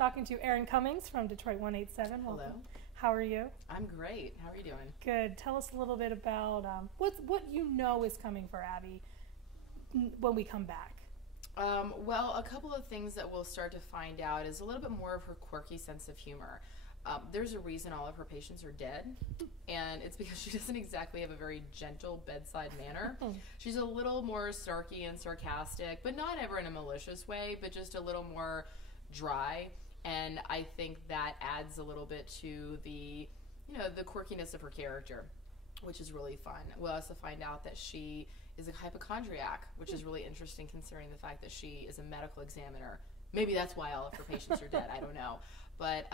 talking to Erin Cummings from Detroit 187. Hello. Welcome. How are you? I'm great. How are you doing? Good. Tell us a little bit about what you know is coming for Abby when we come back. Well, a couple of things that we'll start to find out is a little bit more of her quirky sense of humor. There's a reason all of her patients are dead, and it's because she doesn't exactly have a very gentle bedside manner. She's a little more snarky and sarcastic, but not ever in a malicious way, but just a little more dry. And I think that adds a little bit to the quirkiness of her character, which is really fun. We'll also find out that she is a hypochondriac, which is really interesting considering the fact that she is a medical examiner. Maybe that's why all of her patients are dead. I don't know. But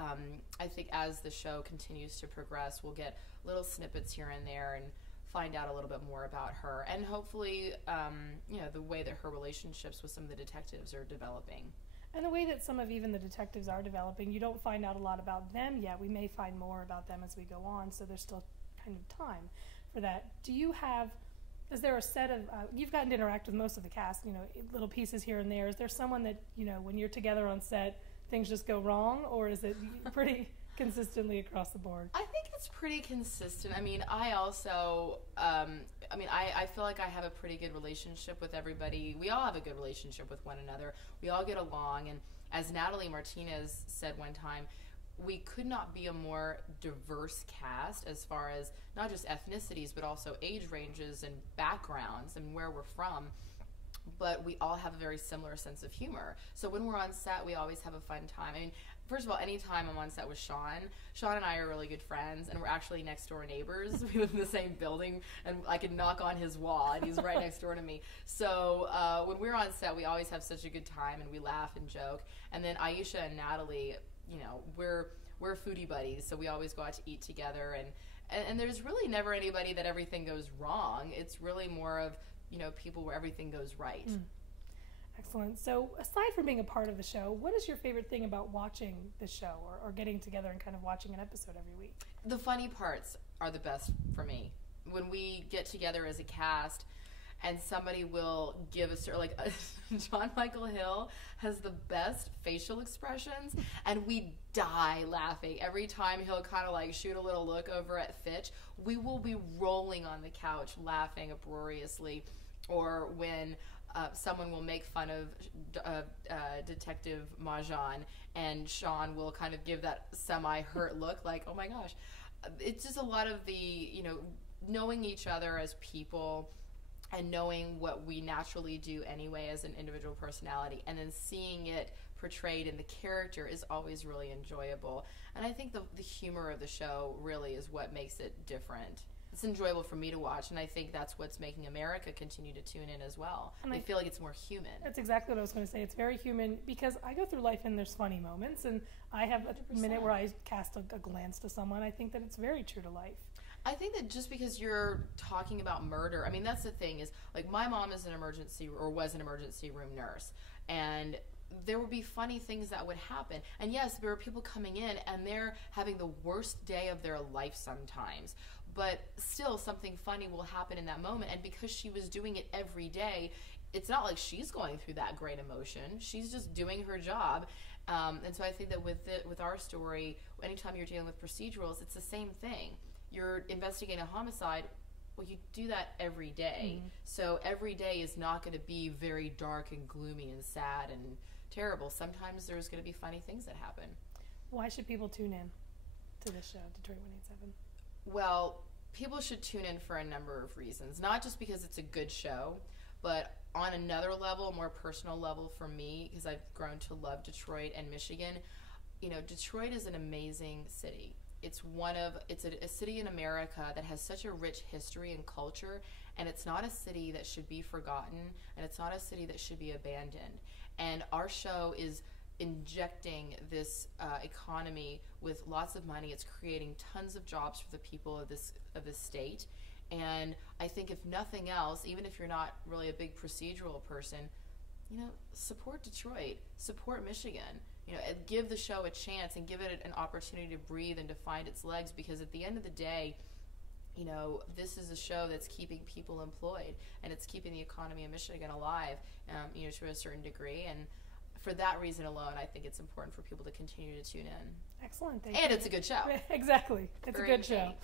I think as the show continues to progress, we'll get little snippets here and there and find out a little bit more about her. And hopefully, the way that her relationships with some of the detectives are developing. And the way that some of even the detectives are developing, you don't find out a lot about them yet. We may find more about them as we go on, so there's still kind of time for that. Is there a set of, you've gotten to interact with most of the cast, little pieces here and there. Is there someone that, when you're together on set, things just go wrong, or is it pretty consistently across the board? I think it's pretty consistent. I mean, I also, I feel like I have a pretty good relationship with everybody. We all have a good relationship with one another. We all get along, and as Natalie Martinez said one time, we could not be a more diverse cast as far as not just ethnicities, but also age ranges and backgrounds and where we're from. But we all have a very similar sense of humor. So when we're on set, we always have a fun time. I mean, first of all, anytime I'm on set with Sean and I are really good friends, and we're actually next door neighbors. We live in the same building, and I can knock on his wall, and he's right next door to me. So when we're on set, we always have such a good time, and we laugh and joke. And then Aisha and Natalie, we're foodie buddies, so we always go out to eat together. And there's really never anybody that everything goes wrong. It's really more of people where everything goes right. Excellent. So aside from being a part of the show, what is your favorite thing about watching the show or getting together and kind of watching an episode every week? The funny parts are the best for me. When we get together as a cast and somebody will give us, John Michael Hill has the best facial expressions, and we die laughing. Every time he'll kind of shoot a little look over at Fitch, we will be rolling on the couch laughing uproariously. Or when someone will make fun of Detective Mahjong, and Sean will kind of give that semi-hurt look like, oh my gosh. It's just a lot of the, knowing each other as people and knowing what we naturally do anyway as an individual personality, and then seeing it portrayed in the character is always really enjoyable. And I think the humor of the show really is what makes it different. It's enjoyable for me to watch, and I think that's what's making America continue to tune in as well. And I feel like it's more human. That's exactly what I was going to say. It's very human, because I go through life and there's funny moments, and I have 100%. Minute where I cast a glance to someone. I think that it's very true to life. I think that just because you're talking about murder, I mean, that's the thing is, my mom is was an emergency room nurse, and there would be funny things that would happen. And yes, there are people coming in and they're having the worst day of their life sometimes, but still something funny will happen in that moment. And because she was doing it every day, it's not like she's going through that great emotion. She's just doing her job. And so I think that with our story, anytime you're dealing with procedurals, it's the same thing. You're investigating a homicide. Well, you do that every day. So every day is not going to be very dark and gloomy and sad and terrible. Sometimes there's going to be funny things that happen. Why should people tune in to this show, Detroit 187? Well, people should tune in for a number of reasons. Not just because it's a good show, but on another level, more personal level for me, because I've grown to love Detroit and Michigan. Detroit is an amazing city. It's a city in America that has such a rich history and culture, and it's not a city that should be forgotten, and it's not a city that should be abandoned. And our show is injecting this economy with lots of money. It's creating tons of jobs for the people of this state. And I think if nothing else, even if you're not really a big procedural person, support Detroit, support Michigan. Give the show a chance and give it an opportunity to breathe and to find its legs, because at the end of the day, this is a show that's keeping people employed, and it's keeping the economy of Michigan alive, to a certain degree. And for that reason alone, I think it's important for people to continue to tune in. Excellent. Thank And you. it's a good show. Exactly. It's Very a good show. entertaining.